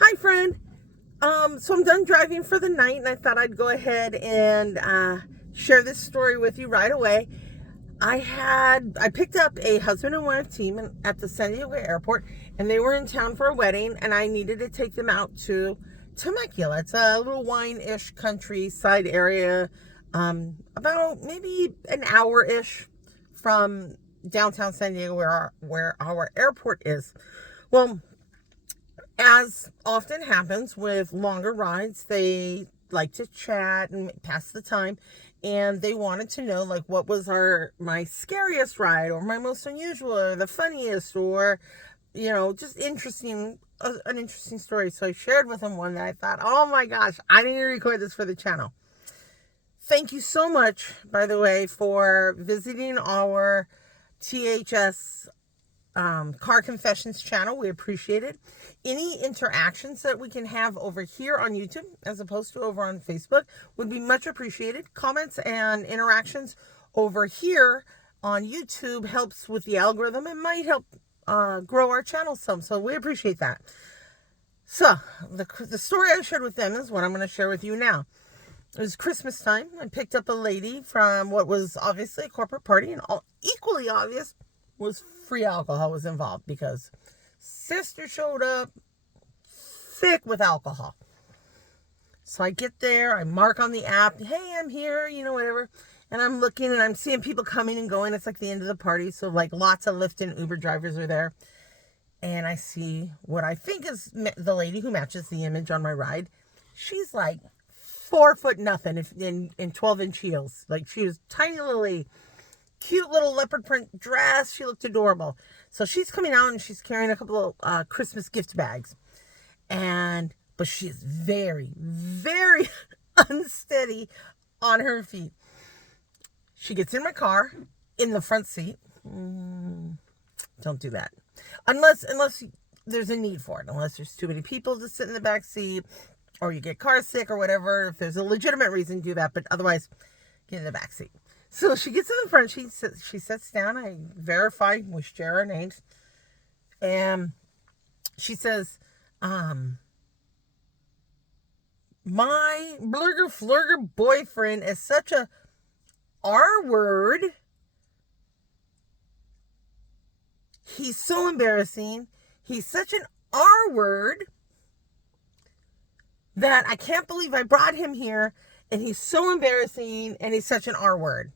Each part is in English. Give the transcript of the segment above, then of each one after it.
Hi, friend. So I'm done driving for the night, and I thought I'd go ahead and share this story with you right away. I picked up a husband and wife team at the San Diego airport, and they were in town for a wedding, and I needed to take them out to Temecula. It's a little wine-ish countryside area, about maybe an hour-ish from downtown San Diego, where our airport is. Well, as often happens with longer rides, they like to chat and pass the time. And they wanted to know, like, what was my scariest ride, or my most unusual, or the funniest, or just an interesting story. So I shared with them one that I thought, oh my gosh, I need to record this for the channel. Thank you so much, by the way, for visiting our THS Car Confessions channel. We appreciate it. Any interactions that we can have over here on YouTube as opposed to over on Facebook would be much appreciated. Comments and interactions over here on YouTube helps with the algorithm and might help grow our channel some. So we appreciate that. So the story I shared with them is what I'm going to share with you now. It was Christmas time. I picked up a lady from what was obviously a corporate party, and equally obvious was free alcohol was involved, because sister showed up thick with alcohol. So I get there, I mark on the app, hey, I'm here, whatever. And I'm looking and I'm seeing people coming and going. It's like the end of the party. So like lots of Lyft and Uber drivers are there. And I see what I think is the lady who matches the image on my ride. She's like 4 foot nothing in 12-inch heels. Like, she was tiny little, cute little leopard print dress. She looked adorable. So she's coming out and she's carrying a couple of Christmas gift bags. But she is very, very unsteady on her feet. She gets in my car in the front seat. Don't do that. Unless there's a need for it. Unless there's too many people to sit in the back seat, or you get car sick or whatever. If there's a legitimate reason, do that. But otherwise, get in the back seat. So she gets in the front. She sits down. I verify, we share our names. And she says, my blurger boyfriend is such a R word. He's so embarrassing. He's such an R word that I can't believe I brought him here, and he's so embarrassing, and he's such an R word.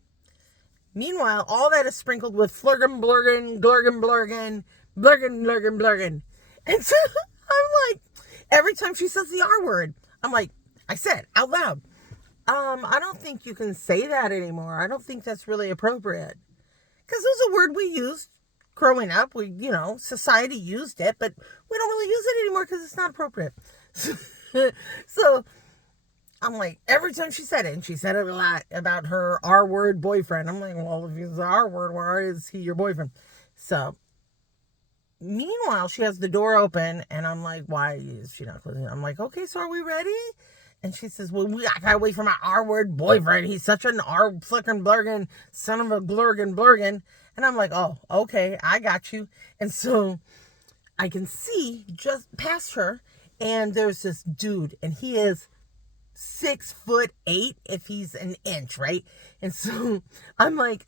Meanwhile, all that is sprinkled with flurgen, blurgen, glurgen, blurgen, blurgen, blurgen, blurgen. And so I'm like, every time she says the R word, I'm like, I said out loud, I don't think you can say that anymore. I don't think that's really appropriate. Because it was a word we used growing up. Society used it, but we don't really use it anymore because it's not appropriate. So I'm like, every time she said it, and she said it a lot about her R-word boyfriend. I'm like, well, if he's the R-word, why is he your boyfriend? So meanwhile, she has the door open, and I'm like, why is she not closing it? I'm like, okay, so are we ready? And she says, well, I gotta wait for my R-word boyfriend. He's such an R-flicking blurgen, son of a blurgen. And I'm like, oh, okay, I got you. And so I can see just past her, and there's this dude, and he is 6'8" if he's an inch, right? And so I'm like,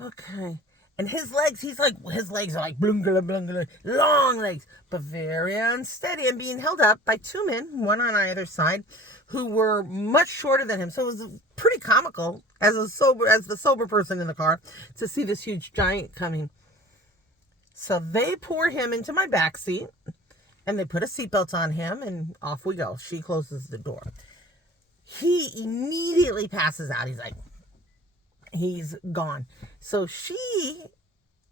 okay. And his legs are like blungula, long legs, but very unsteady, and being held up by two men, one on either side, who were much shorter than him. So it was pretty comical as the sober person in the car to see this huge giant coming. So they pour him into my back seat, and they put a seatbelt on him, and off we go. She closes the door. He immediately passes out. He's gone. So she,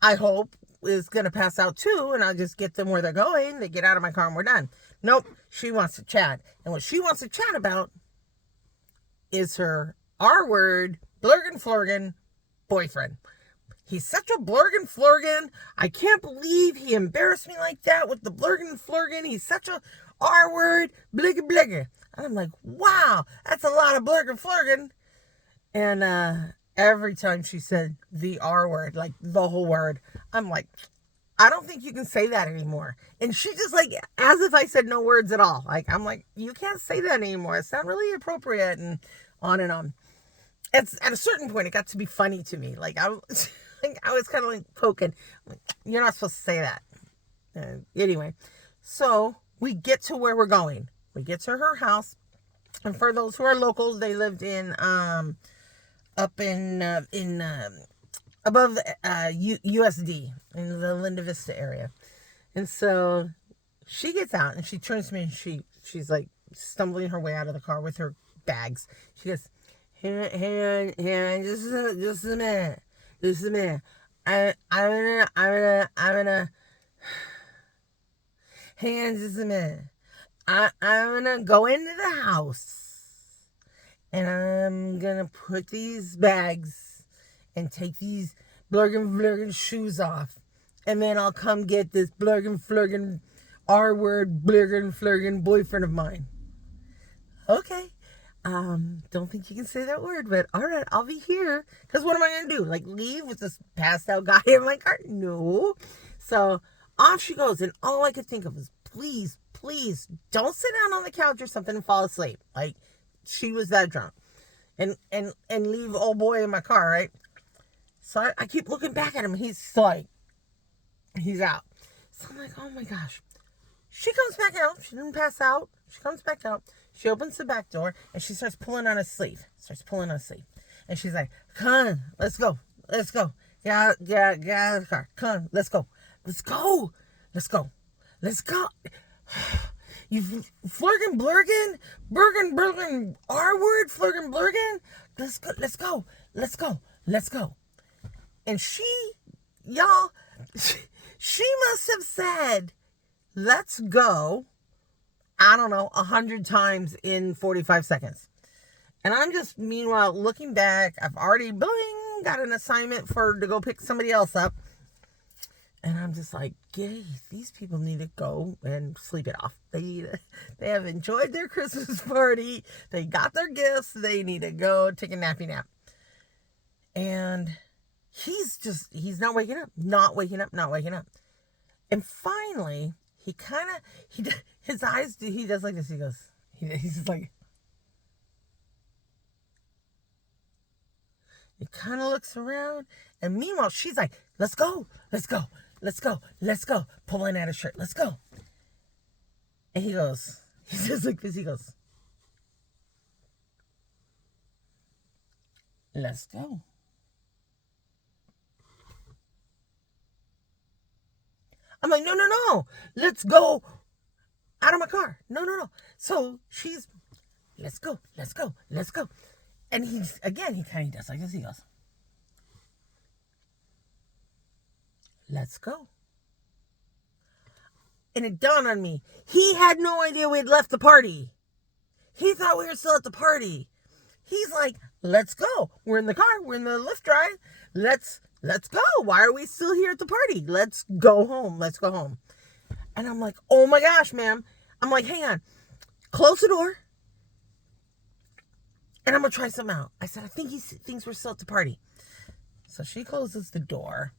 I hope, is going to pass out too, and I'll just get them where they're going. They get out of my car and we're done. Nope. She wants to chat. And what she wants to chat about is her R-word, blurgen boyfriend. He's such a blurgen. I can't believe he embarrassed me like that with the blurgen. He's such a R-word, bligger. And I'm like, wow, that's a lot of blurgen. And every time she said the R word, like the whole word, I'm like, I don't think you can say that anymore. And she just like, as if I said no words at all. Like, I'm like, you can't say that anymore. It's not really appropriate, and on and on. It's, at a certain point, it got to be funny to me. Like, I was kind of like poking. Like, you're not supposed to say that. Anyway, so we get to where we're going. We get to her house. And for those who are locals, they lived in, up in above USD in the Linda Vista area. And so she gets out and she turns to me and she's like stumbling her way out of the car with her bags. She goes, hang on, just a minute. I'm gonna hang on just a minute. I'm gonna go into the house and I'm gonna put these bags and take these Blurgen shoes off. And then I'll come get this Blurgen R-word Blurgen boyfriend of mine. Okay. Don't think you can say that word, but all right, I'll be here. Because what am I going to do? Like, leave with this passed out guy in my car? No. So off she goes. And all I could think of was, please, don't sit down on the couch or something and fall asleep. Like, she was that drunk. And leave old boy in my car, right? So I keep looking back at him. He's like, he's out. So I'm like, oh my gosh. She comes back out. She didn't pass out. She comes back out. She opens the back door and she starts pulling on his sleeve. And she's like, come on, let's go. Get out of the car. Come on, let's go. You Blurgen, R-word, Blurgen. Let's go. And y'all, she must have said, let's go, I don't know, 100 times in 45 seconds. And I'm just, meanwhile, looking back, I've already, got an assignment to go pick somebody else up. And I'm just like, these people need to go and sleep it off. They have enjoyed their Christmas party. They got their gifts. They need to go take a nappy nap. And he's not waking up. And finally, he does like this. He's just like, he kind of looks around. And meanwhile, she's like, let's go. Pulling at his shirt. Let's go. And he says like this, he goes, let's go. I'm like, no. Let's go out of my car. No. So she's, let's go. And he kind of does like this. He goes, let's go. And it dawned on me, he had no idea we had left the party. He thought we were still at the party. He's like, let's go. We're in the car. We're in the Lyft drive. Let's go. Why are we still here at the party? Let's go home. And I'm like, oh my gosh, ma'am. I'm like, hang on. Close the door. And I'm going to try something out. I said, I think he thinks we're still at the party. So she closes the door.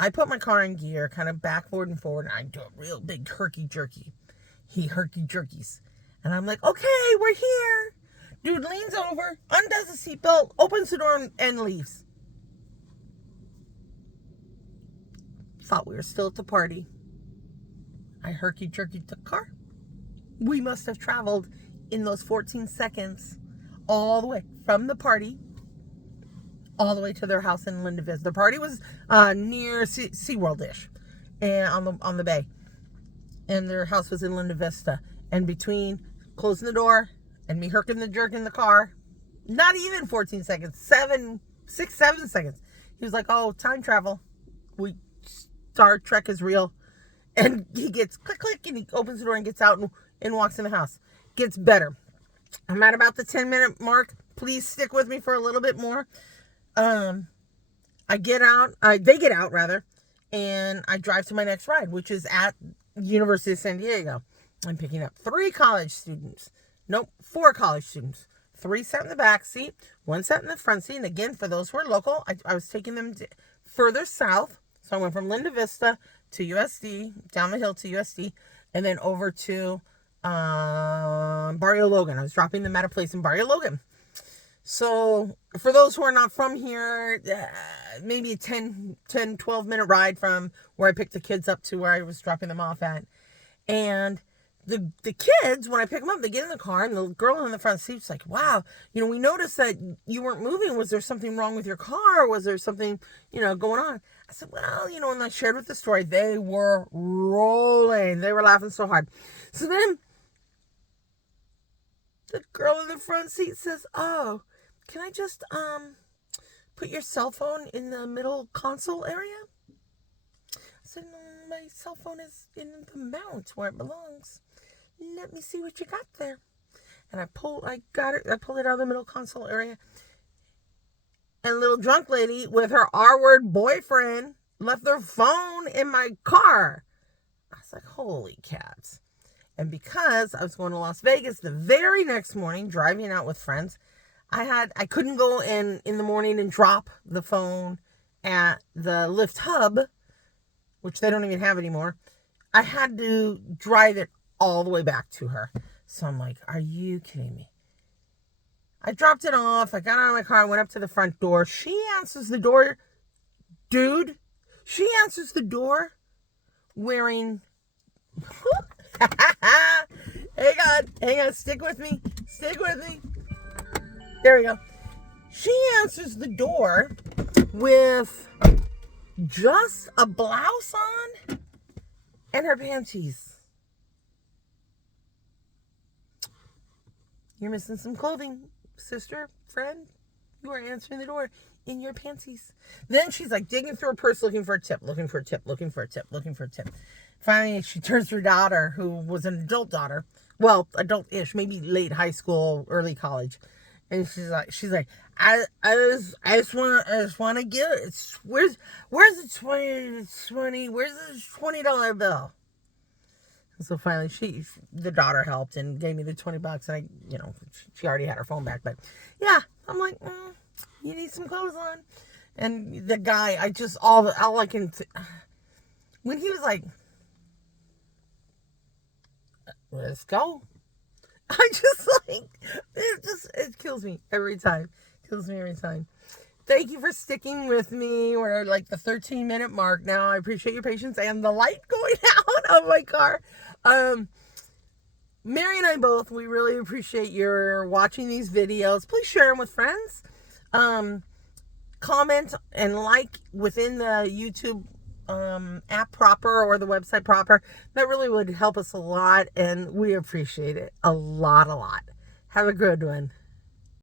I put my car in gear, kind of forward, and I do a real big herky-jerky. He herky-jerkies. And I'm like, okay, we're here. Dude leans over, undoes the seatbelt, opens the door, and leaves. Thought we were still at the party. I herky-jerkied the car. We must have traveled in those 14 seconds all the way from the party all the way to their house in Linda Vista. The party was near SeaWorld-ish and on the bay. And their house was in Linda Vista. And between closing the door and me herking the jerk in the car, not even 14 seconds, 7 seconds. He was like, oh, time travel. Star Trek is real. And he gets click, and he opens the door and gets out and walks in the house. Gets better. I'm at about the 10-minute mark. Please stick with me for a little bit more. They get out, and I drive to my next ride, which is at University of San Diego. I'm picking up 4 college students. 3 sat in the back seat, 1 sat in the front seat. And again, for those who are local, I was taking them further south. So I went from Linda Vista to USD, down the hill to USD, and then over to Barrio Logan. I was dropping them at a place in Barrio Logan. So for those who are not from here, maybe a 12 minute ride from where I picked the kids up to where I was dropping them off at. And the kids, when I pick them up, they get in the car, and the girl in the front seat's like, wow, we noticed that you weren't moving. Was there something wrong with your car? Was there something, going on? I said, well, and I shared with the story. They were rolling. They were laughing so hard. So then the girl in the front seat says, oh, can I just put your cell phone in the middle console area? I said, no, my cell phone is in the mount where it belongs. Let me see what you got there. And I pulled it out of the middle console area. And a little drunk lady with her R-word boyfriend left their phone in my car. I was like, holy cats. And because I was going to Las Vegas the very next morning, driving out with friends, I couldn't go in the morning and drop the phone at the Lyft hub, which they don't even have anymore. I had to drive it all the way back to her. So I'm like, are you kidding me? I dropped it off. I got out of my car. I went up to the front door. She answers the door. Dude, she answers the door wearing... Hang on. Stick with me. There we go. She answers the door with just a blouse on and her panties. You're missing some clothing, sister, friend. You are answering the door in your panties. Then she's like digging through her purse, looking for a tip. Finally, she turns to her daughter, who was an adult daughter. Well, adult-ish, maybe late high school, early college. And she's like, I just want to get it. Where's the $20? Where's the $20 bill? And so finally, the daughter helped and gave me the $20, and she already had her phone back. But yeah, I'm like, you need some clothes on. And the guy, all I can, when he was like, let's go. I just it kills me every time. Thank you for sticking with me. We're like the 13-minute mark now. I appreciate your patience and the light going out of my car. Mary and I both, we really appreciate your watching these videos. Please share them with friends. Comment and like within the YouTube app proper or the website proper. That really would help us a lot, and we appreciate it a lot. Have a good one.